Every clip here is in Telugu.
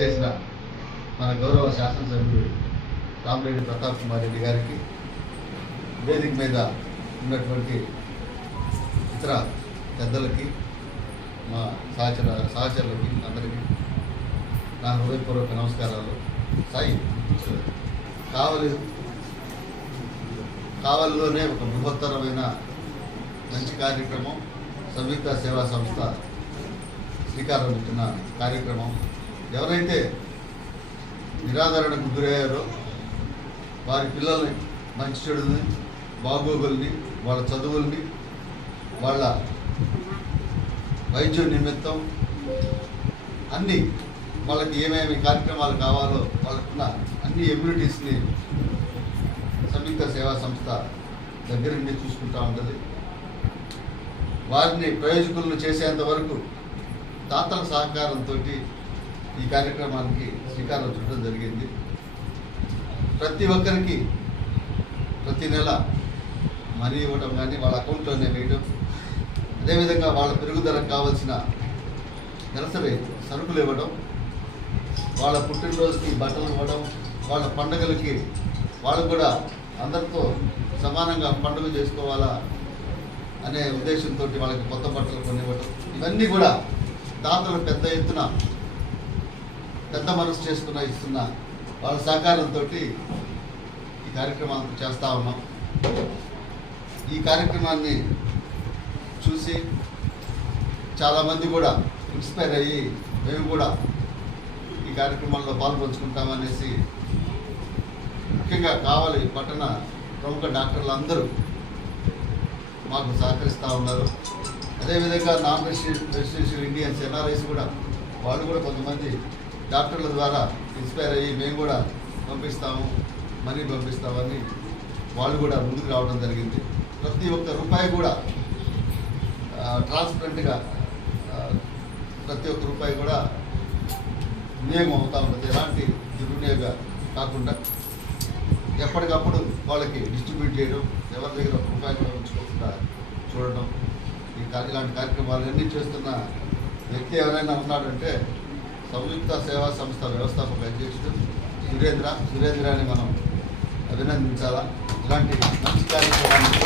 చేసిన మన గౌరవ శాసనసభ్యుడు రామరెడ్డి ప్రతాప్ కుమార్ రెడ్డి గారికి వేదిక మీద ఉన్నటువంటి ఇతర పెద్దలకి మా సహచర సహచరులకి అందరికీ నా హృదయపూర్వక నమస్కారాలు. సాయి కావలి కావలిలోనే ఒక బృహత్తరమైన మంచి కార్యక్రమం సంయుక్త సేవా సంస్థ శ్రీకారం చుట్టిన కార్యక్రమం. ఎవరైతే నిరాదరణకు గురయ్యారో వారి పిల్లల్ని మంచి చెడుని బాగోగుల్ని వాళ్ళ చదువుల్ని వాళ్ళ వైద్యం నిమిత్తం అన్ని వాళ్ళకి ఏమేమి కార్యక్రమాలు కావాలో వాళ్ళకున్న అన్ని ఎమ్యూనిటీస్ని సంయుక్త సేవా సంస్థ దగ్గర నుండి చూసుకుంటూ ఉంటుంది. వారిని ప్రయోజకులను చేసేంత వరకు దాతల సహకారంతో ఈ కార్యక్రమానికి శ్రీకారం చుట్టడం జరిగింది. ప్రతి ఒక్కరికి ప్రతి నెల మనీ ఇవ్వడం కానీ వాళ్ళ అకౌంట్లోనే వేయడం అదేవిధంగా వాళ్ళ పెరుగుదలకు కావాల్సిన నెలసరి సరుకులు ఇవ్వడం వాళ్ళ పుట్టినరోజుకి బట్టలు ఇవ్వడం వాళ్ళ పండుగలకి వాళ్ళు కూడా అందరితో సమానంగా పండుగ చేసుకోవాలా అనే ఉద్దేశంతో వాళ్ళకి కొత్త బట్టలు కొనివ్వడం ఇవన్నీ కూడా దాతలు పెద్ద ఎత్తున పెద్ద మనసు చేసుకున్న ఇస్తున్న వాళ్ళ సహకారంతో ఈ కార్యక్రమాన్ని చేస్తూ ఉన్నాం. ఈ కార్యక్రమాన్ని చూసి చాలామంది కూడా ఇన్స్పైర్ అయ్యి మేము కూడా ఈ కార్యక్రమంలో పాల్పంచుకుంటామనేసి ముఖ్యంగా కావాలి పట్టణ ప్రముఖ డాక్టర్లు అందరూ మాకు సహకరిస్తూ ఉన్నారు. అదేవిధంగా non residential residential Indians NRIs కూడా వాళ్ళు కూడా కొంతమంది డాక్టర్ల ద్వారా ఇన్స్పైర్ అయ్యి మేము కూడా పంపిస్తాము మనీ పంపిస్తామని వాళ్ళు కూడా ముందుకు రావడం జరిగింది. ప్రతి ఒక్క రూపాయి కూడా ట్రాన్స్పరెంట్గా ప్రతి ఒక్క రూపాయి కూడా వినియోగం అవుతూ ఉంటుంది. ఎలాంటి దుర్వినియోగ కాకుండా ఎప్పటికప్పుడు వాళ్ళకి డిస్ట్రిబ్యూట్ చేయడం ఎవరి దగ్గర ఒక రూపాయి కూడా ఉంచుకోకుండా చూడడం ఈ ఇలాంటి కార్యక్రమాలు అన్నీ చేస్తున్న వ్యక్తి ఎవరైనా ఉన్నాడంటే సంయుక్త సేవా సంస్థ వ్యవస్థాపక అధ్యక్షుడు సురేంద్ర. సురేంద్రాన్ని మనం అభినందించాలా? ఇలాంటి మంచి కార్యక్రమాన్ని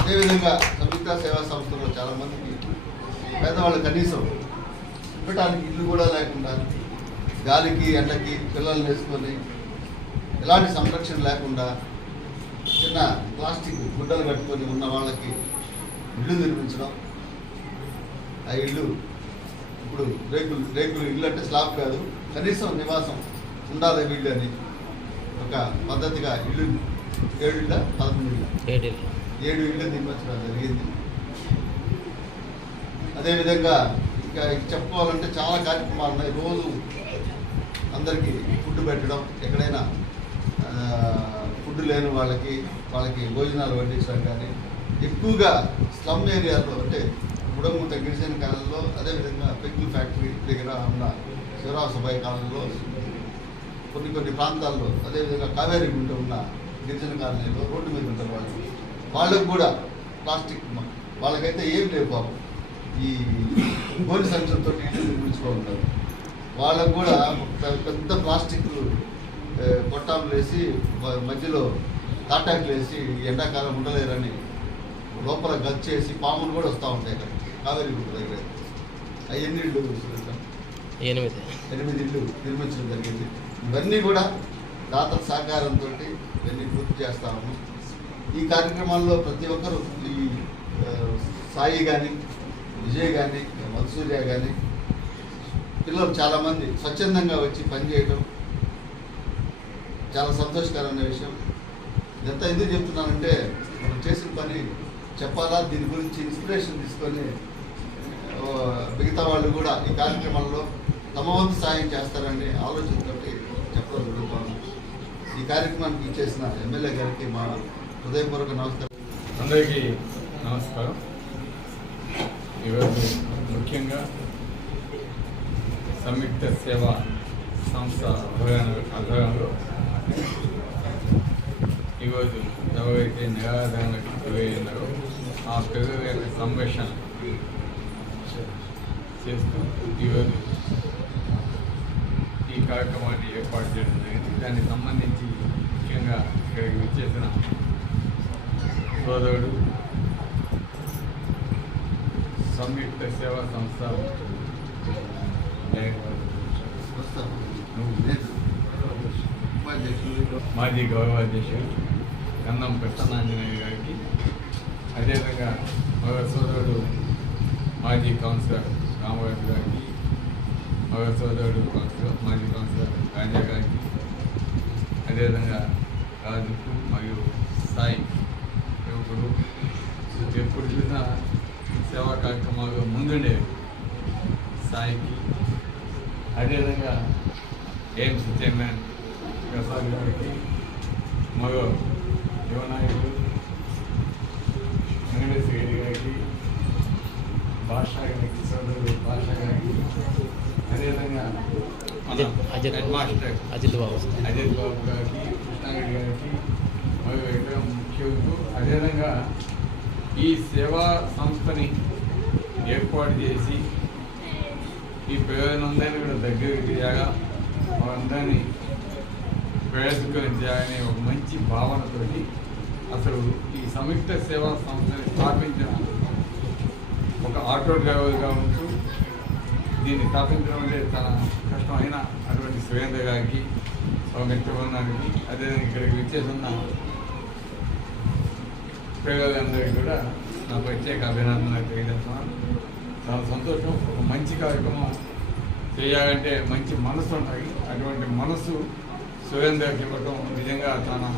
అదేవిధంగా సంయుక్త సేవా సంస్థలో చాలామందికి పేదవాళ్ళు కనీసం ఉండటానికి ఇల్లు కూడా లేకుండా గాలికి ఎండకి పిల్లల్ని వేసుకొని ఎలాంటి సంరక్షణ లేకుండా చిన్న ప్లాస్టిక్ గుడ్డలు కట్టుకొని ఉన్న వాళ్ళకి ఇల్లు నిర్మించడం ఆ ఇల్లు ఇప్పుడు రేకులు రేకులు ఇల్లు అంటే స్లాబ్ కాదు. కనీసం నివాసం ఉండాలి వీళ్ళు అని ఒక పద్ధతిగా ఇల్లు ఏడు ఇళ్ళ పదకొండు ఇళ్ళ ఏడు ఇళ్ళు నిర్మించడం జరిగింది. అదేవిధంగా ఇంకా చెప్పుకోవాలంటే చాలా కార్యక్రమాలు ఉన్నాయి. రోజు అందరికీ ఫుడ్ పెట్టడం ఎక్కడైనా ఫుడ్ లేని వాళ్ళకి వాళ్ళకి భోజనాలు వడ్డించడం కానీ ఎక్కువగా స్లమ్ ఏరియాలో అంటే బుడముత గిరిజన కాలంలో అదేవిధంగా పెగ్గుల ఫ్యాక్టరీ దగ్గర ఉన్న శివరావు కాలంలో కొన్ని కొన్ని ప్రాంతాల్లో అదేవిధంగా కావేరీ గుంట ఉన్న గిరిజన కాలనీలో రోడ్డు మీద ఉంటారు వాళ్ళు వాళ్ళకు కూడా ప్లాస్టిక్ వాళ్ళకైతే ఏం లేవు పాపం. ఈ గోని సంచులతో ఇల్లు ఉంటారు వాళ్ళకు కూడా పెద్ద ప్లాస్టిక్ పొట్టాలు వేసి మధ్యలో తాటాకులు వేసి ఎండాకాలం ఉండలేరని లోపల గచ్చేసి పాములు కూడా వస్తూ ఉంటాయి అక్కడ కావేరీ దగ్గర. ఇళ్ళు సురేంద్ర? ఎనిమిది. ఎనిమిది ఇళ్ళు నిర్మించడం జరిగింది. ఇవన్నీ కూడా దాతల సహకారంతో ఇవన్నీ పూర్తి చేస్తా ఉన్నాం. ఈ కార్యక్రమాల్లో ప్రతి ఒక్కరూ ఈ సాయి కానీ విజయ్ కానీ మన్సూర్య కానీ పిల్లలు చాలామంది స్వచ్ఛందంగా వచ్చి పనిచేయడం చాలా సంతోషకరమైన విషయం. ఇదంతా ఎందుకు చెప్తున్నానంటే మనం చేసిన పని చెప్పాలా? దీని గురించి ఇన్స్పిరేషన్ తీసుకొని మిగతా వాళ్ళు కూడా ఈ కార్యక్రమంలో తమ వంతు సాయం చేస్తారని ఆలోచనతో చెప్పడం జరుగుతుంది. ఈ కార్యక్రమానికి ఇచ్చేసిన ఎమ్మెల్యే గారికి మా హృదయపూర్వక నమస్కారం. అందరికీ నమస్కారం. ఈరోజు ముఖ్యంగా సంయుక్త సేవా సంస్థ ఆధ్వర్యంలో ఆధ్వర్యంలో ఈరోజు ఎవరైతే నిరాధారణకు గురయ్యారో ఆ పిల్లల యొక్క సంరక్షణ చేస్తూ ఈరోజు ఈ కార్యక్రమాన్ని ఏర్పాటు చేయడం జరిగింది. దానికి సంబంధించి ముఖ్యంగా ఇక్కడికి వచ్చేసిన సోదరుడు సంయుక్త సేవా సంస్థ వస్తాం నువ్వు మాజీ గౌరవాధ్యక్షుడు కన్నం ప్రసన్నాంజనేయ గారికి అదేవిధంగా మగ సోదరుడు మాజీ కౌన్సిలర్ రామరాజు గారికి మగ సోదరుడు కౌన్సిలర్ మాజీ కౌన్సిలర్ రాజా గారికి అదేవిధంగా రాజుకు మరియు సాయి యువకుడు. ఎప్పుడు చూసినా సేవా కార్యక్రమాలు ముందుండేవి. సాయికి. అదేవిధంగా ఎయిమ్స్ చైర్మన్ ప్రసాద్ గారికి మరో యువనాయకుడు వెంకటేశ్వర రెడ్డి గారికి భాషా గారికి సోదరుడు భాషా గారికి అదేవిధంగా మన అజిత్ అజిత్ హెడ్ మాస్టర్ అజిత్ బాబు. అజిత్ బాబు గారికి కృష్ణారెడ్డి గారికి ముఖ్యులకు అదేవిధంగా ఈ సేవా సంస్థని ఏర్పాటు చేసి ఈ ప్రయోజనందరినీ కూడా దగ్గరికి తీయగా వాళ్ళందరినీ ప్రయోజకరించాలనే ఒక మంచి భావనతోటి అసలు ఈ సంయుక్త సేవా సంస్థని స్థాపించిన ఒక ఆటో డ్రైవర్గా ఉంటూ దీన్ని స్థాపించడం అంటే చాలా కష్టమైన అటువంటి సురేంద్ర గారికి సౌమిత్రబంధానికి అదేవిధంగా ఇక్కడికి విచ్చేస్తున్న ప్రయోగాలందరికీ కూడా నా ప్రత్యేక అభినందనలు తెలియజేస్తున్నాను. చాలా సంతోషం. ఒక మంచి కార్యక్రమం చేయాలంటే మంచి మనసు ఉంటాయి. అటువంటి మనసు సురేంద్రకి ఇవ్వటం నిజంగా చాలా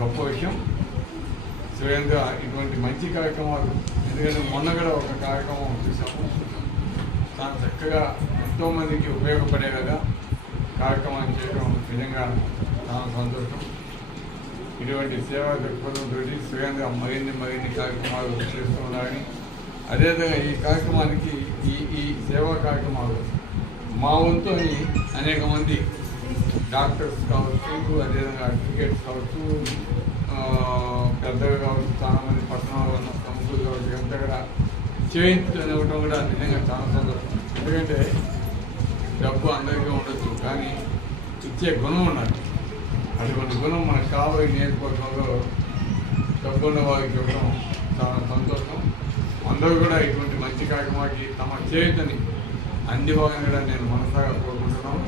గొప్ప విషయం. సురేంద్ర ఇటువంటి మంచి కార్యక్రమాలు ఎందుకంటే మొన్న కూడా ఒక కార్యక్రమం చూసాము తాను చక్కగా ఎంతోమందికి ఉపయోగపడేలాగా కార్యక్రమాన్ని చేయడం నిజంగా చాలా సంతోషం. ఇటువంటి సేవా దృక్పథంతో స్వయంగా మరిన్ని మరిన్ని కార్యక్రమాలు చేస్తూ ఉండాలని. అదేవిధంగా ఈ కార్యక్రమానికి ఈ ఈ సేవా కార్యక్రమాలు మా వంతు అని అనేక మంది డాక్టర్స్ కావచ్చు అదేవిధంగా అడ్వకేట్స్ కావచ్చు పెద్దగా కావచ్చు చాలామంది పట్టణాల్లో ఉన్న ప్రముఖులు కావచ్చు ఎంత కూడా చేయించనివ్వడం కూడా నిజంగా చాలా సంతోషం. ఎందుకంటే డబ్బు అందరికీ ఉండొచ్చు కానీ ఇచ్చే గుణం ఉండాలి. అటువంటి గుణం మనకు కాబోయే నేర్చుకోవడంలో డబ్బు ఉన్న వారికి ఇవ్వడం చాలా సంతోషం. అందరూ కూడా ఇటువంటి మంచి కార్యక్రమానికి తమ చేయుతని అందివ్వాలని కూడా నేను మనసాగా కోరుకుంటున్నాను.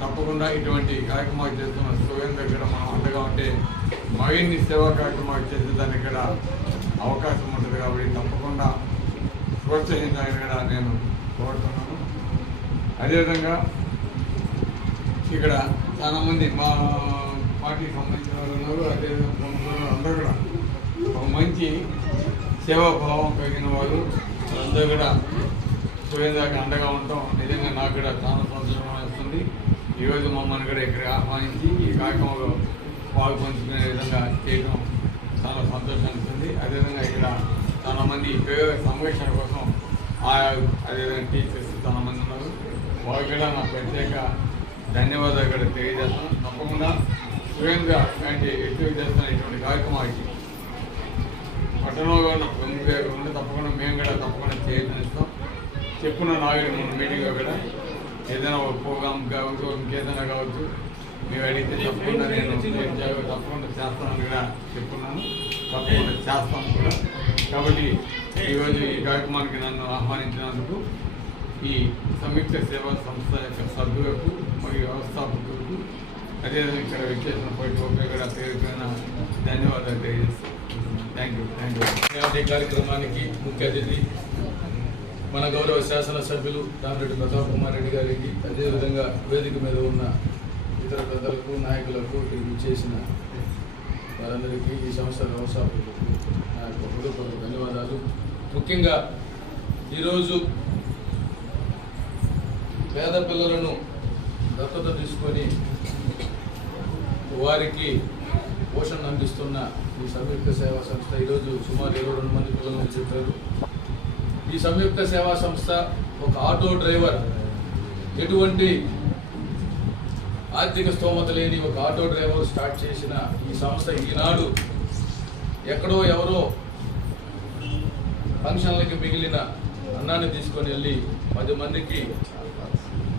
తప్పకుండా ఇటువంటి కార్యక్రమాలు చేస్తున్న సురేంద్ర దగ్గర మనం అండగా ఉంటే మరిన్ని సేవా కార్యక్రమాలు చేసేదానికి కూడా అవకాశం ఉంటుంది కాబట్టి తప్పకుండా ప్రోత్సహించాలని కూడా నేను కోరుతున్నాను. అదేవిధంగా ఇక్కడ చాలామంది మా పార్టీకి సంబంధించిన వాళ్ళు ఉన్నారు అదేవిధంగా ప్రముఖులు అందరూ కూడా ఒక మంచి సేవాభావం కలిగిన వాళ్ళు. అందరూ కూడా పోయేదాకా అండగా ఉంటాం. నిజంగా నాకు కూడా చాలా సంతోషం వస్తుంది ఈరోజు మమ్మల్ని కూడా ఇక్కడ ఆహ్వానించి ఈ కార్యక్రమంలో పాల్పంచుకునే విధంగా చేయడం చాలా సంతోషం అనిపిస్తుంది. అదేవిధంగా ఇక్కడ చాలా మంది సంరక్షణ కోసం ఆయా అదేవిధంగా టీచర్స్ చాలా మంది ఉన్నారు. వాళ్ళకి కూడా నా ప్రత్యేక ధన్యవాదాలు కూడా తెలియజేస్తాను తప్పకుండా స్వయంగా ఇలాంటి ఎక్కువ చేస్తున్న ఇటువంటి కార్యక్రమానికి పట్టణంలో ఉన్న ఉంటే తప్పకుండా మేము కూడా తప్పకుండా చేయనిస్తాం చెప్పున్న నాయుడు మన మీటింగ్లో కూడా ఏదైనా ఒక ప్రోగ్రామ్ కావచ్చు ఇంకేదైనా కావచ్చు మేము అడిగితే తప్పకుండా నేను తప్పకుండా చేస్తానని కూడా చెప్పున్నాను తప్పకుండా చేస్తాను కూడా. కాబట్టి ఈరోజు ఈ కార్యక్రమానికి నన్ను ఆహ్వానించినందుకు ఈ సంయుక్త సేవా సంస్థ యొక్క సభ్యులకు మరియు వ్యవస్థాపకులకు అదేవిధంగా ఇక్కడ విచ్చేసిన పోయి ఒక్కరు పేరు పైన ధన్యవాదాలు తెలియజేస్తాను థ్యాంక్ యూ థ్యాంక్ యూ ఈ కార్యక్రమానికి ముఖ్య అతిథి మన గౌరవ శాసనసభ్యులు రామిరెడ్డి ప్రతాప్ కుమార్ రెడ్డి గారికి అదేవిధంగా వేదిక మీద ఉన్న ఇతర పెద్దలకు నాయకులకు ఇక్కడికి చేసిన వారందరికీ ఈ సంస్థ వ్యవస్థాపకులకు నా యొక్క హృదయపూర్వక ధన్యవాదాలు. ముఖ్యంగా ఈరోజు పేద పిల్లలను దత్తత తీసుకొని వారికి పోషణ అందిస్తున్న ఈ సంయుక్త సేవా సంస్థ ఈరోజు సుమారు ఇరవై రెండు మంది పిల్లలను చెప్పారు. ఈ సంయుక్త సేవా సంస్థ ఒక ఆటో డ్రైవర్. ఎటువంటి ఆర్థిక స్తోమత లేని ఒక ఆటో డ్రైవర్ స్టార్ట్ చేసిన ఈ సంస్థ ఈనాడు ఎక్కడో ఎవరో ఫంక్షన్లకి మిగిలిన అన్నాన్ని తీసుకొని వెళ్ళి పది మందికి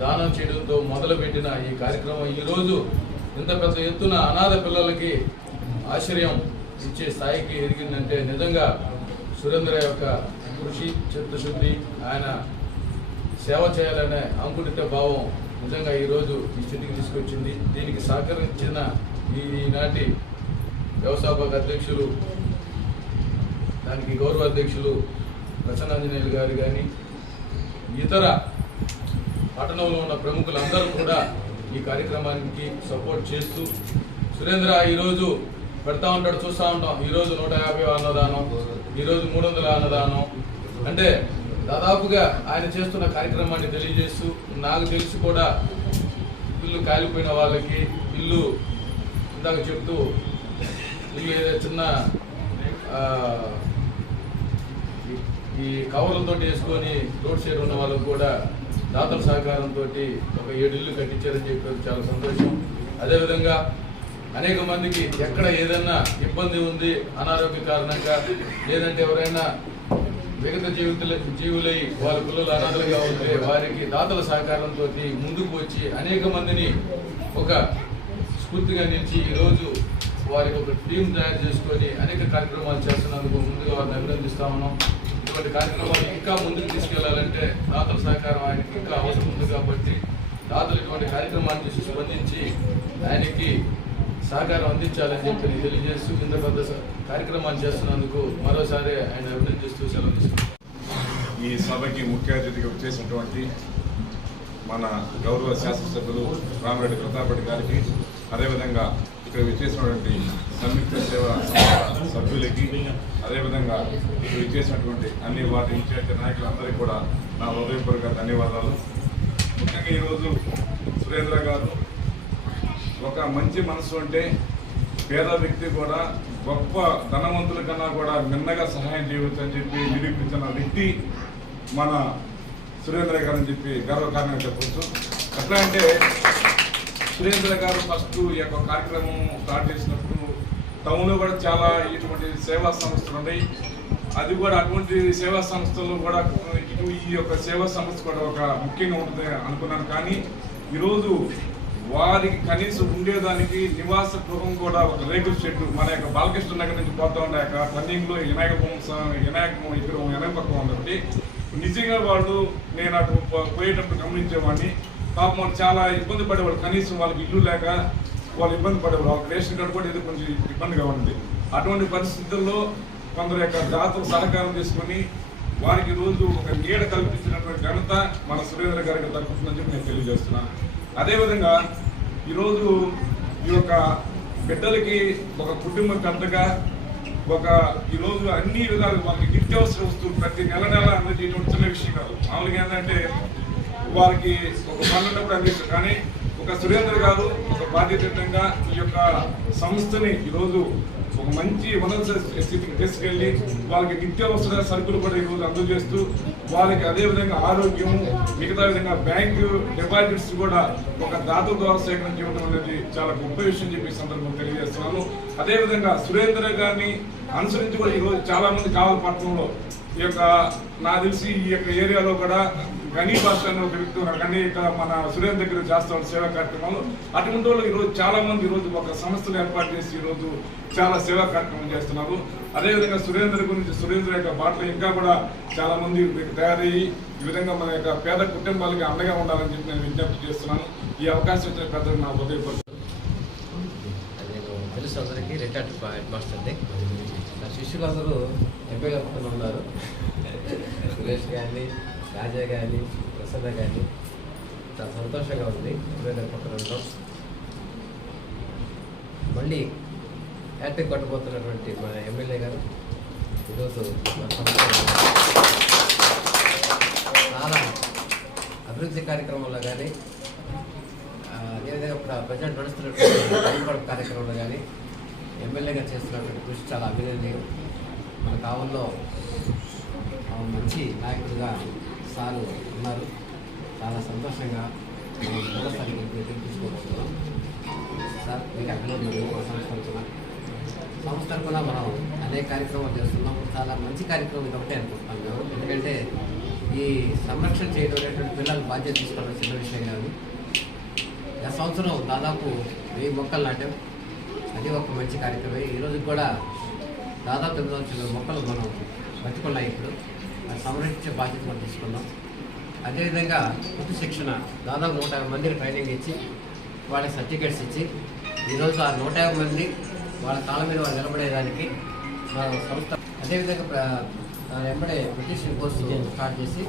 దానం చేయడంతో మొదలుపెట్టిన ఈ కార్యక్రమం. ఈరోజు ఇంత పెద్ద ఎత్తున అనాథ పిల్లలకి ఆశ్రయం ఇచ్చే స్థాయికి ఎదిగిందంటే నిజంగా సురేంద్ర యొక్క కృషి చిత్తశుద్ధి ఆయన సేవ చేయాలనే అంకుటిత భావం నిజంగా ఈరోజు ఈ స్థితికి తీసుకొచ్చింది. దీనికి సహకరించిన ఈనాటి వ్యవస్థాపక అధ్యక్షులు దానికి గౌరవ అధ్యక్షులు ప్రసన్నాంజనేయులు గారు కానీ ఇతర పట్టణంలో ఉన్న ప్రముఖులందరూ కూడా ఈ కార్యక్రమానికి సపోర్ట్ చేస్తూ సురేంద్ర ఈరోజు పెడతా ఉంటాడు చూస్తూ ఉంటాం. ఈరోజు నూట యాభై అన్నదానం ఈరోజు మూడు వందల అన్నదానం. అంటే దాదాపుగా ఆయన చేస్తున్న కార్యక్రమాన్ని తెలియజేస్తూ నాకు తెలిసి కూడా ఇల్లు కాలిపోయిన వాళ్ళకి ఇల్లు ఇందాక చెప్తూ ఇల్లు ఏదైనా చిన్న ఈ- కవర్లతో వేసుకొని రోడ్ సైడ్ ఉన్న వాళ్ళకు కూడా దాతల సహకారంతో ఒక ఏడు ఇల్లు కట్టించారని చెప్పేది చాలా సంతోషం. అదేవిధంగా అనేక మందికి ఎక్కడ ఏదైనా ఇబ్బంది ఉంది అనారోగ్య కారణంగా లేదంటే ఎవరైనా మిగతా జీవితుల జీవులై వారి పిల్లలు అనాథలుగా ఉంటే వారికి దాతల సహకారంతో ముందుకు వచ్చి అనేక మందిని ఒక స్ఫూర్తిగా నిలిచి ఈరోజు వారికి ఒక టీం తయారు చేసుకొని అనేక కార్యక్రమాలు చేస్తున్నందుకు ముందుగా వారిని అభినందిస్తా ఉన్నాం. ఇటువంటి కార్యక్రమాలు ఇంకా ముందుకు తీసుకెళ్ళాలంటే దాతల సహకారం ఆయనకి ఇంకా అవసరం ఉంది కాబట్టి దాతలు ఇటువంటి కార్యక్రమాన్ని చూసి స్పందించి ఆయనకి సహకారం అందించాలని చెప్పి తెలియజేస్తూ ఇంత పెద్ద కార్యక్రమాన్ని చేస్తున్నందుకు మరోసారి ఆయన అభినందిస్తూ సెలవు తీసుకున్నారు ఈ సభకి ముఖ్య అతిథిగా వచ్చేసినటువంటి మన గౌరవ శాసనసభ్యులు రామరెడ్డి ప్రతాప్ రెడ్డి గారికి అదేవిధంగా ఇక్కడ విచ్చేసినటువంటి సంయుక్త సేవా సభ్యులకి అదేవిధంగా ఇక్కడ విచ్చేసినటువంటి అన్ని వార్డు ఇన్ఛార్జ్ నాయకులందరికీ కూడా నా హృదయపూర్వక ధన్యవాదాలు. ముఖ్యంగా ఈరోజు సురేంద్ర గారు ఒక మంచి మనసు ఉంటే పేద వ్యక్తి కూడా గొప్ప ధనవంతుల కన్నా కూడా మిన్నగా సహాయం చేయవచ్చు అని చెప్పి నిరూపించిన వ్యక్తి మన సురేంద్ర గారు అని చెప్పి గర్వకారణంగా చెప్పచ్చు. ఎట్లా అంటే సురేంద్ర గారు ఫస్ట్ ఈ యొక్క కార్యక్రమం స్టార్ట్ చేసినప్పుడు టౌన్లో కూడా చాలా ఇటువంటి సేవా సంస్థలు ఉన్నాయి. అది కూడా అటువంటి సేవా సంస్థలు కూడా ఇటు ఈ యొక్క సేవా సంస్థ కూడా ఒక ముఖ్యంగా ఉంటుంది అనుకున్నాను. కానీ ఈరోజు వారికి కనీసం ఉండేదానికి నివాస గృహం కూడా ఒక రేకుల షెడ్ మన యొక్క బాలకృష్ణ నగర్ నుంచి పోతా ఉండే యొక్క టర్నింగ్లో వినాయక బొమ్మ వినాయక పక్కన ఉంది నిజంగా వాళ్ళు నేను అటు పోయేటప్పుడు గమనించేవాడిని. పాపం వాళ్ళు చాలా ఇబ్బంది పడేవాళ్ళు. కనీసం వాళ్ళకి ఇల్లు లేక వాళ్ళు ఇబ్బంది పడేవాడు వాళ్ళకి రేషన్ కార్డు కూడా ఏదో కొంచెం ఇబ్బందిగా ఉంది అటువంటి పరిస్థితుల్లో కొందరు యొక్క దాతలు సహకారం తీసుకొని వారికి రోజు ఒక నీడ కల్పించినటువంటి ఘనత మన సురేంద్ర గారికి దక్కుతుందని చెప్పి నేను తెలియజేస్తున్నాను. అదేవిధంగా ఈరోజు ఈ యొక్క బిడ్డలకి ఒక కుటుంబ పెద్దగా ఒక ఈరోజు అన్ని విధాలు వాళ్ళకి నిత్యావసర వస్తువులు ప్రతి నెల నెల అందజేయడం చిన్న విషయం కాదు. మామూలుగా ఏంటంటే వారికి ఒక పనున్నప్పుడు అందిస్తారు. కానీ ఒక సురేంద్ర గారు ఒక బాధ్యతంగా ఈ యొక్క సంస్థని ఈరోజు ఒక మంచి ఉన్నత స్థితికి తీసుకెళ్ళి వాళ్ళకి నిత్యావసర సరుకులు కూడా ఈరోజు అందజేస్తూ వాళ్ళకి అదే విధంగా ఆరోగ్యం మిగతా విధంగా బ్యాంకు డిపాజిట్స్ కూడా ఒక దాత ద్వారా సేకరణ చేయడం అనేది చాలా గొప్ప విషయం చెప్పి సందర్భం తెలియజేస్తున్నాను. అదేవిధంగా సురేంద్ర గారిని అనుసరించి కూడా ఈరోజు చాలా మంది కావాలి పట్టణంలో ఈ యొక్క నాకు తెలిసి ఈ యొక్క ఏరియాలో కూడా గనీ భాష అనే ఒక వ్యక్తి కానీ ఇక్కడ మన సురేంద్ర దగ్గర చేస్తున్న సేవా కార్యక్రమాలు అటువంటి వాళ్ళు ఈరోజు చాలా మంది ఈరోజు ఒక సంస్థలు ఏర్పాటు చేసి ఈరోజు చాలా సేవా కార్యక్రమం చేస్తున్నారు. అదేవిధంగా సురేంద్ర గురించి సురేంద్ర యొక్క పాటలు ఇంకా కూడా చాలా మంది తయారయ్యి ఈ విధంగా మన యొక్క పేద కుటుంబాలకి అండగా ఉండాలని చెప్పి నేను విజ్ఞప్తి చేస్తున్నాను. ఈ అవకాశం ఇచ్చిన పెద్దలకు నా ఉదయపడుతుంది అందరికీ రిటైర్డ్ హెడ్ మాస్టర్ని నా. శిష్యులందరూ ఎంపీ ఉన్నారు. సురేష్ కానీ రాజా కానీ ప్రసన్న కానీ చాలా సంతోషంగా ఉంది. ఎంపీ ఉండడం మళ్ళీ హ్యాపీ కొట్టబోతున్నటువంటి మన ఎమ్మెల్యే గారు ఈరోజు చాలా అభివృద్ధి కార్యక్రమంలో కానీ అదేవిధంగా ఇప్పుడు ప్రజెంట్ నడుస్తున్నటువంటి కార్యక్రమంలో కానీ ఎమ్మెల్యేగా చేస్తున్నటువంటి కృషి చాలా అభినందనీయం మన కావల్లో మంచి నాయకుడిగా సారు ఉన్నారు. చాలా సంతోషంగా మనం మూడోసారి గెలిపించుకోబోతున్నాం సార్ మీకు అభినందనలు మా సంస్థ తరఫున సంస్థ తరఫున మనం అనేక కార్యక్రమాలు చేస్తున్నాం. చాలా మంచి కార్యక్రమం ఇది ఒకటే అనుకుంటున్నాం మేము. ఎందుకంటే ఈ సంరక్షణ చేయడం అనేటువంటి పిల్లలు బాధ్యత తీసుకోవడం చిన్న విషయం కాదు. గత సంవత్సరం దాదాపు వెయ్యి మొక్కలు నాటాం. అది ఒక మంచి కార్యక్రమం. ఈరోజు కూడా దాదాపు తొమ్మిది వందల మొక్కలు మనం పట్టుకున్నాయి ఇప్పుడు. అది సంరక్షించే బాధ్యత మనం తీసుకున్నాం. అదేవిధంగా కుట్టు శిక్షణ దాదాపు నూట యాభై మందికి ట్రైనింగ్ ఇచ్చి వాళ్ళకి సర్టిఫికేట్స్ ఇచ్చి ఈరోజు ఆ నూట యాభై మంది వాళ్ళ కాళ్ళ మీద వాళ్ళు నిలబడేదానికి మన సంస్థ అదేవిధంగా ప్ర- ఆ వెంబడే బ్రిటిషియన్ కోర్సు స్టార్ట్ చేసి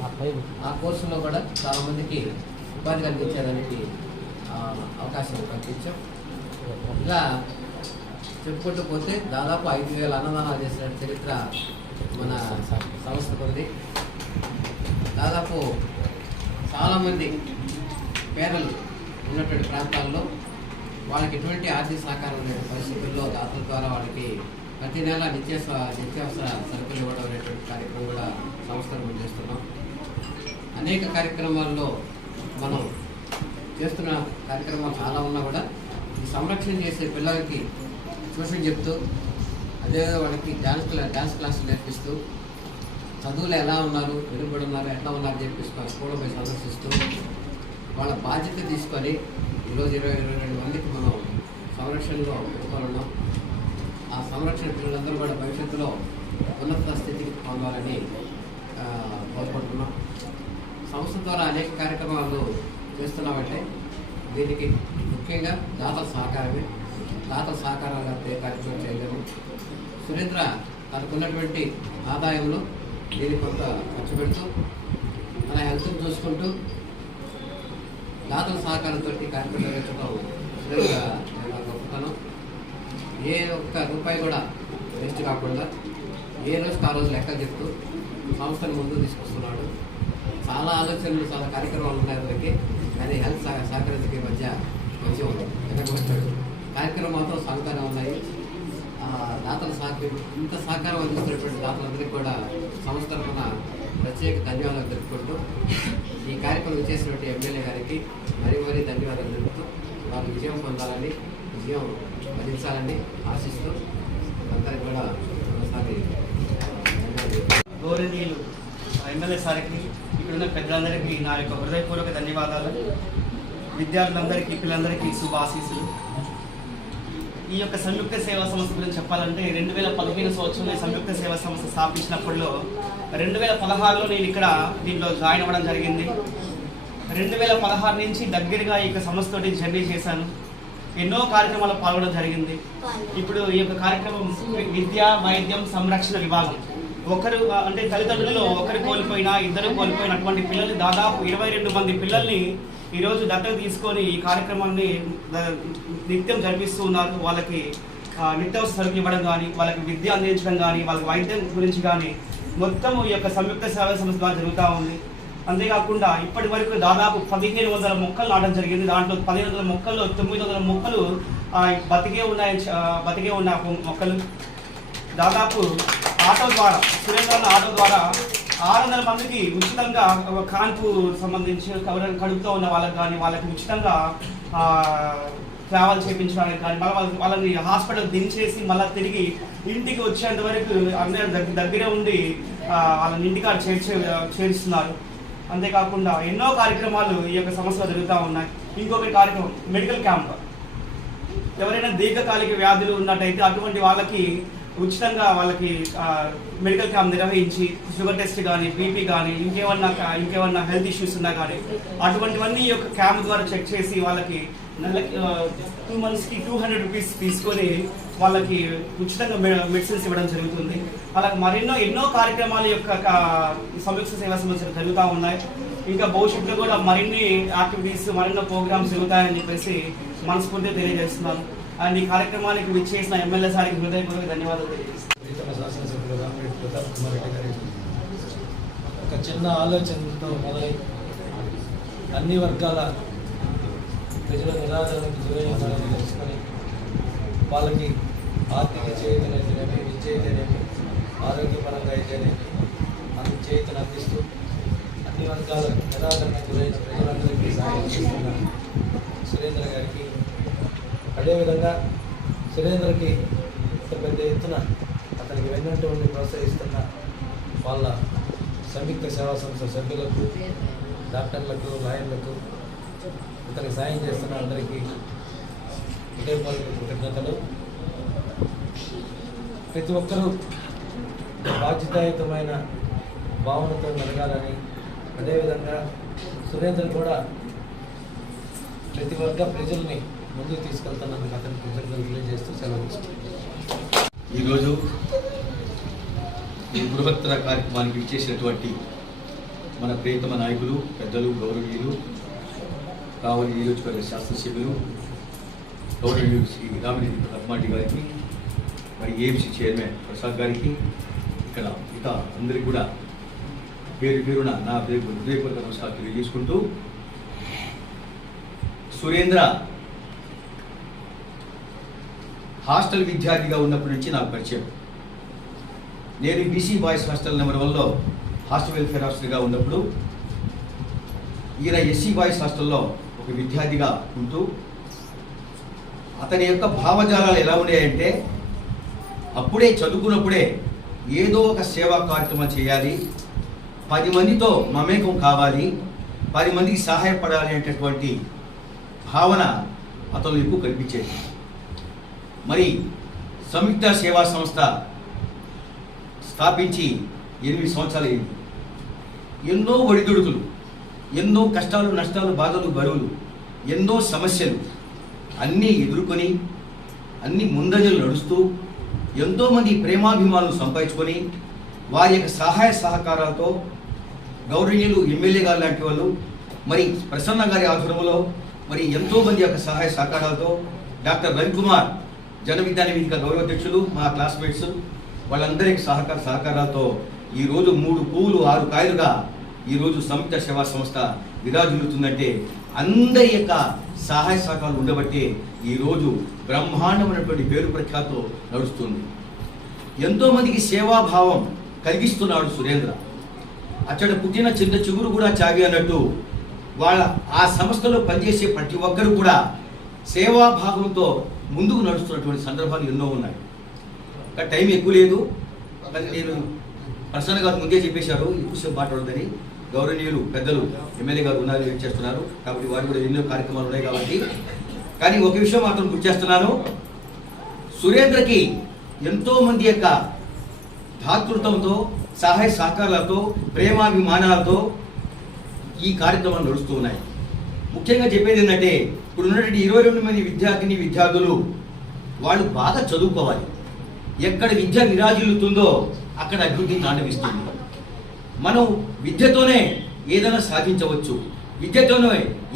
ఆ కోర్సులో కూడా చాలామందికి ఉపాధి కల్పించేదానికి అవకాశం కల్పించాం. ఇలా చెప్పుకుంటూ పోతే దాదాపు ఐదు వేల అన్నదానాలు చేసిన చరిత్ర మన సంస్థకు ఉంది దాదాపు చాలామంది పేదలు ఉన్నటువంటి ప్రాంతాల్లో వాళ్ళకి ఎటువంటి ఆర్థిక సహకారం లేని పరిస్థితుల్లో దాతల ద్వారా వాళ్ళకి ప్రతి నెల నిత్యావసర నిత్యావసర సరుకులు ఇవ్వడం అనేటువంటి కార్యక్రమం కూడా సంస్థలు చేస్తున్నాం. అనేక కార్యక్రమాల్లో మనం చేస్తున్న కార్యక్రమాలు చాలా ఉన్నా కూడా సంరక్షణ చేసే పిల్లలకి ట్యూషన్ చెప్తూ అదే వాళ్ళకి డ్యాన్స్ క్లాస్ డ్యాన్స్ క్లాసులు నేర్పిస్తూ చదువులు ఎలా ఉన్నారు వెనుకబడి ఉన్నారు ఎట్లా ఉన్నారు చెప్పిస్తూ స్కూల్ పోయి సందర్శిస్తూ వాళ్ళ బాధ్యత తీసుకొని ఈరోజు ఇరవై ఇరవై రెండు మందికి మనం సంరక్షణలో పెట్టుకోవాలన్నాం ఆ సంరక్షణ పిల్లలందరూ కూడా భవిష్యత్తులో ఉన్నత స్థితికి పొందాలని కోరుకుంటున్నాం. సంస్థ ద్వారా అనేక కార్యక్రమాలు చేస్తున్నామంటే దీనికి ముఖ్యంగా దాతల సహకారమే. దాతల సహకారాలు ఏ కార్యక్రమం చేయలేము సురేంద్ర తనకున్నటువంటి ఆదాయంలో దీన్ని కొంత ఖర్చు పెడుతూ తన హెల్త్ని చూసుకుంటూ దాతల సహకారంతో కార్యక్రమం నిర్వహించడం సురేంద్ర గొప్పతనం. ఏ ఒక్క రూపాయి కూడా వేస్ట్ కాకుండా ఏ రోజుకి ఆ రోజు లెక్క చెప్తూ సంస్థను ముందు తీసుకొస్తున్నాడు. చాలా ఆలోచనలు చాలా కార్యక్రమాలు ఉన్నాయి అతనికి. కానీ హెల్త్ సహ మధ్య కొంచెం వెనకబడతాడు కార్యక్రమం మాత్రం సాగుతూనే ఉన్నాయి. దాతల సహకారం ఇంత సహకారం అందిస్తున్నటువంటి దాతలందరికీ కూడా సంస్థ తరఫున ప్రత్యేక ధన్యవాదాలు తెలుపుకుంటూ ఈ కార్యక్రమం చేసినటువంటి ఎమ్మెల్యే గారికి మరీ మరీ ధన్యవాదాలు తెలుపుతూ వారు విజయం పొందాలని విజయం వరించాలని ఆశిస్తూ అందరికి కూడా ఒకసారి ఎమ్మెల్యే సార్కి ఉన్న పెద్దలందరికీ నా యొక్క హృదయపూర్వక ధన్యవాదాలు. విద్యార్థులందరికీ పిల్లలందరికీ శుభాశీస్సులు. ఈ యొక్క సంయుక్త సేవా సంస్థ గురించి చెప్పాలంటే రెండు వేల పదిహేను సంవత్సరంలో సంయుక్త సేవా సంస్థ స్థాపించినప్పటిలో రెండు వేల పదహారులో నేను ఇక్కడ దీంట్లో జాయిన్ అవ్వడం జరిగింది. రెండు వేల పదహారు నుంచి దగ్గరగా ఈ యొక్క సంస్థతో జర్నీ చేశాను. ఎన్నో కార్యక్రమాలు పాల్గొనడం జరిగింది. ఇప్పుడు ఈ యొక్క కార్యక్రమం విద్య వైద్యం సంరక్షణ విభాగం. ఒకరు అంటే తల్లిదండ్రులు ఒకరు కోల్పోయినా ఇద్దరు కోల్పోయినటువంటి పిల్లల్ని దాదాపు ఇరవై రెండు మంది పిల్లల్ని ఈరోజు దత్తత తీసుకొని ఈ కార్యక్రమాన్ని నిత్యం జరిపిస్తూ ఉన్నారు. వాళ్ళకి నిత్యావసర సరుకులు ఇవ్వడం కానీ వాళ్ళకి విద్య అందించడం కానీ వాళ్ళకి వైద్యం గురించి కానీ మొత్తం ఈ యొక్క సంయుక్త సేవా సంస్థ జరుగుతూ ఉంది. అంతేకాకుండా ఇప్పటి వరకు దాదాపు పదిహేను వందల మొక్కలు నాటడం జరిగింది. దాంట్లో పదిహేను వందల మొక్కల్లో తొమ్మిది వందల మొక్కలు బతికే ఉన్నాయి బతికే ఉన్న మొక్కలు. దాదాపు ఆటో ద్వారా సురేంద్ర ఆటో ద్వారా ఆరు వందల మందికి ఉచితంగా కాన్పు సంబంధించి కవర- కడుపుతో ఉన్న వాళ్ళకి కానీ వాళ్ళకి ఉచితంగా ట్రావెల్ చేయించడానికి కానీ మళ్ళీ వాళ్ళని హాస్పిటల్ దించేసి మళ్ళీ తిరిగి ఇంటికి వచ్చేంత వరకు అందరూ దగ్గర దగ్గరే ఉండి వాళ్ళని ఇంటికాడ చేర్చే చేరుస్తున్నారు. అంతేకాకుండా ఎన్నో కార్యక్రమాలు ఈ యొక్క సంస్థలో జరుగుతూ ఉన్నాయి. ఇంకొక కార్యక్రమం మెడికల్ క్యాంప్. ఎవరైనా దీర్ఘకాలిక వ్యాధులు ఉన్నట్టయితే అటువంటి వాళ్ళకి ఉచితంగా వాళ్ళకి మెడికల్ క్యాంప్ నిర్వహించి షుగర్ టెస్ట్ కానీ బీపీ కానీ ఇంకేమన్నా ఇంకేమన్నా హెల్త్ ఇష్యూస్ ఉన్నా కానీ అటువంటివన్నీ ఈ యొక్క క్యాంప్ ద్వారా చెక్ చేసి వాళ్ళకి నెలకి టూ మంత్స్కి టూ హండ్రెడ్ రూపీస్ తీసుకొని వాళ్ళకి ఉచితంగా మెడిసిన్స్ ఇవ్వడం జరుగుతుంది. అలాగే మరెన్నో ఎన్నో కార్యక్రమాల యొక్క కా- సంయుక్త సేవా సంస్థలు జరుగుతూ ఉన్నాయి. ఇంకా భవిష్యత్తులో కూడా మరిన్ని యాక్టివిటీస్ మరెన్నో ప్రోగ్రామ్స్ జరుగుతాయని చెప్పేసి మనస్ఫూర్తిగా తెలియజేస్తున్నాను. అండ్ ఈ కార్యక్రమానికి విచ్చేసిన ఎమ్మెల్యే సార్కి హృదయపూర్వక ధన్యవాదాలు కుమార్ రెడ్డి గారి ఒక చిన్న ఆలోచనతో మొదలై అన్ని వర్గాల ప్రజల నిరాదరణకు గురైనారని తెలుసుకొని వాళ్ళకి ఆర్థిక చేతన అయితేనేమి అయితేనేమి ఆరోగ్యపరంగా అయితేనేమి అందు చేతను అందిస్తూ అన్ని వర్గాల నిరాదరణకు గురైన ప్రజలందరికీ సహాయం చేస్తున్నారు సురేంద్ర గారికి అదేవిధంగా సురేంద్రకి ఇంత పెద్ద ఎత్తున అతనికి వెన్నంటూ ఉండి ప్రోత్సహిస్తున్న వాళ్ళ సంయుక్త సేవా సంస్థ సభ్యులకు డాక్టర్లకు లాయర్లకు ఇతనికి సాయం చేస్తున్న అందరికీ హృదయపూర్వక కృతజ్ఞతలు. ప్రతి ఒక్కరూ బాధ్యతాయుతమైన భావనతో మెరగాలని అదేవిధంగా సురేంద్ర కూడా ప్రతి వర్గ ప్రజల్ని ముందుకు తీసుకెళ్తున్నందుకు అతనికి కృతజ్ఞతలు తెలియజేస్తూ సెలవు ఈరోజు ఈ బృహత్తర కార్యక్రమానికి ఇచ్చేసినటువంటి మన ప్రియతమ నాయకులు పెద్దలు గౌరవనీయులు కావలి నియోజకవర్గ శాసనసభ్యులు గౌరవనీయులు శ్రీ రామిరెడ్డి పద్మాటి గారికి మరి ఏఎంసీ చైర్మన్ ప్రసాద్ గారికి ఇక్కడ మిగతా అందరికీ కూడా పేరు పేరున నా పేరు హృదయపూర్వక నమస్కారం తెలియజేసుకుంటూ సురేంద్ర హాస్టల్ విద్యార్థిగా ఉన్నప్పటి నుంచి నాకు పరిచయం. నేను బీసీ బాయ్స్ హాస్టల్ నెంబర్ వన్లో హాస్టల్ వెల్ఫేర్ ఆఫీసర్గా ఉన్నప్పుడు ఈయన ఎస్సీ బాయ్స్ హాస్టల్లో ఒక విద్యార్థిగా ఉంటూ అతని యొక్క భావజాలాలు ఎలా ఉన్నాయంటే అప్పుడే చదువుకున్నప్పుడే ఏదో ఒక సేవా కార్యక్రమం చేయాలి పది మందితో మమేకం కావాలి పది మందికి సహాయపడాలి అనేటటువంటి భావన అతను ఎక్కువ కనిపించేది. మరి సంయుక్త సేవా సంస్థ స్థాపించి ఎనిమిది సంవత్సరాలు అయింది. ఎన్నో ఒడిదుడుకులు ఎన్నో కష్టాలు నష్టాలు బాధలు బరువులు ఎన్నో సమస్యలు అన్నీ ఎదుర్కొని అన్ని ముందజలు నడుస్తూ ఎంతోమంది ప్రేమాభిమానులు సంపాదించుకొని వారి యొక్క సహాయ సహకారాలతో గౌరవనీయులు ఎమ్మెల్యే గారు లాంటి వాళ్ళు మరి ప్రసన్న గారి ఆధ్వర్యంలో మరి ఎంతోమంది యొక్క సహాయ సహకారాలతో డాక్టర్ రవికుమార్ జన విజ్ఞాన వేదిక గౌరవాధ్యక్షులు మా క్లాస్మేట్స్ వాళ్ళందరికీ సహకార సహకారాలతో ఈరోజు మూడు పూలు ఆరు కాయలుగా ఈరోజు సంయుక్త సేవా సంస్థ విరాజిల్లుతుందంటే అందరి యొక్క సహాయ సహకారాలు ఉండబట్టే ఈరోజు బ్రహ్మాండమైనటువంటి పేరు ప్రఖ్యాతో నడుస్తుంది. ఎంతోమందికి సేవాభావం కలిగిస్తున్నాడు సురేంద్ర. అతడు పుట్టిన చిన్న చిగురు కూడా చావి అన్నట్టు వాళ్ళ ఆ సంస్థలో పనిచేసే ప్రతి ఒక్కరు కూడా సేవాభావంతో ముందుకు నడుస్తున్నటువంటి సందర్భాలు ఎన్నో ఉన్నాయి. టైం ఎక్కువ లేదు. కానీ నేను ప్రసన్న గారు ముందే చెప్పేశారు. ఎక్కువసేపు మాట్లాడదని గౌరవనీయులు పెద్దలు ఎమ్మెల్యే గారు ఉన్నారు వెయిట్ చేస్తున్నారు. కాబట్టి వారు కూడా ఎన్నో కార్యక్రమాలు ఉన్నాయి కాబట్టి. కానీ ఒక విషయం మాత్రం గుర్తు చేస్తున్నాను. సురేంద్రకి ఎంతో మంది యొక్క దాతృత్వంతో సహాయ సహకారాలతో ప్రేమాభిమానాలతో ఈ కార్యక్రమాలు నడుస్తూ ఉన్నాయి. ముఖ్యంగా చెప్పేది ఏంటంటే ఇప్పుడు ఉన్నటువంటి ఇరవై రెండు మంది విద్యార్థిని విద్యార్థులు వాళ్ళు బాగా చదువుకోవాలి. ఎక్కడ విద్య విరాజిల్లుతుందో అక్కడ అభివృద్ధి తాండవిస్తుంది. మనం విద్యతోనే ఏదైనా సాధించవచ్చు. విద్యతోనే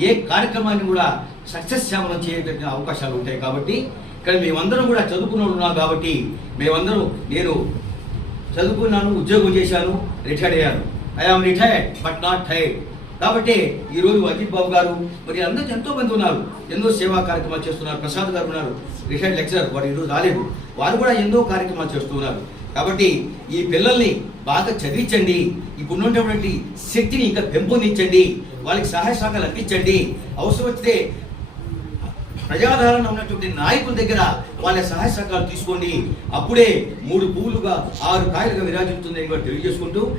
ఏ కార్యక్రమాన్ని కూడా సక్సెస్ శామలం చేయగలిగిన అవకాశాలు ఉంటాయి కాబట్టి ఇక్కడ మేమందరం కూడా చదువుకున్న ఉన్నాం కాబట్టి మేమందరం నేను చదువుకున్నాను ఉద్యోగం చేశాను రిటైర్డ్ అయ్యాను. I am retired but not tired కాబట్టి ఈరోజు అజిత్ బాబు గారు మరి అందరూ ఎంతో మంది ఉన్నారు. ఎన్నో సేవా కార్యక్రమాలు చేస్తున్నారు. ప్రసాద్ గారు ఉన్నారు. Retired lecturer. వాడు ఈరోజు రాలేదు. వారు కూడా ఎన్నో కార్యక్రమాలు చేస్తున్నారు కాబట్టి ఈ పిల్లల్ని బాగా చదివించండి. ఇప్పుడు ఉన్నటువంటి శక్తిని ఇంకా పెంపొందించండి. వాళ్ళకి సహాయ సహకారాలు అందించండి. అవసరం వస్తే ప్రజాధారణ ఉన్నటువంటి నాయకుల దగ్గర వాళ్ళ సహాయ సహకారాలు తీసుకోండి. అప్పుడే మూడు పువ్వులుగా ఆరు కాయలుగా విరాజిల్లుతుందని కూడా తెలియజేసుకుంటూ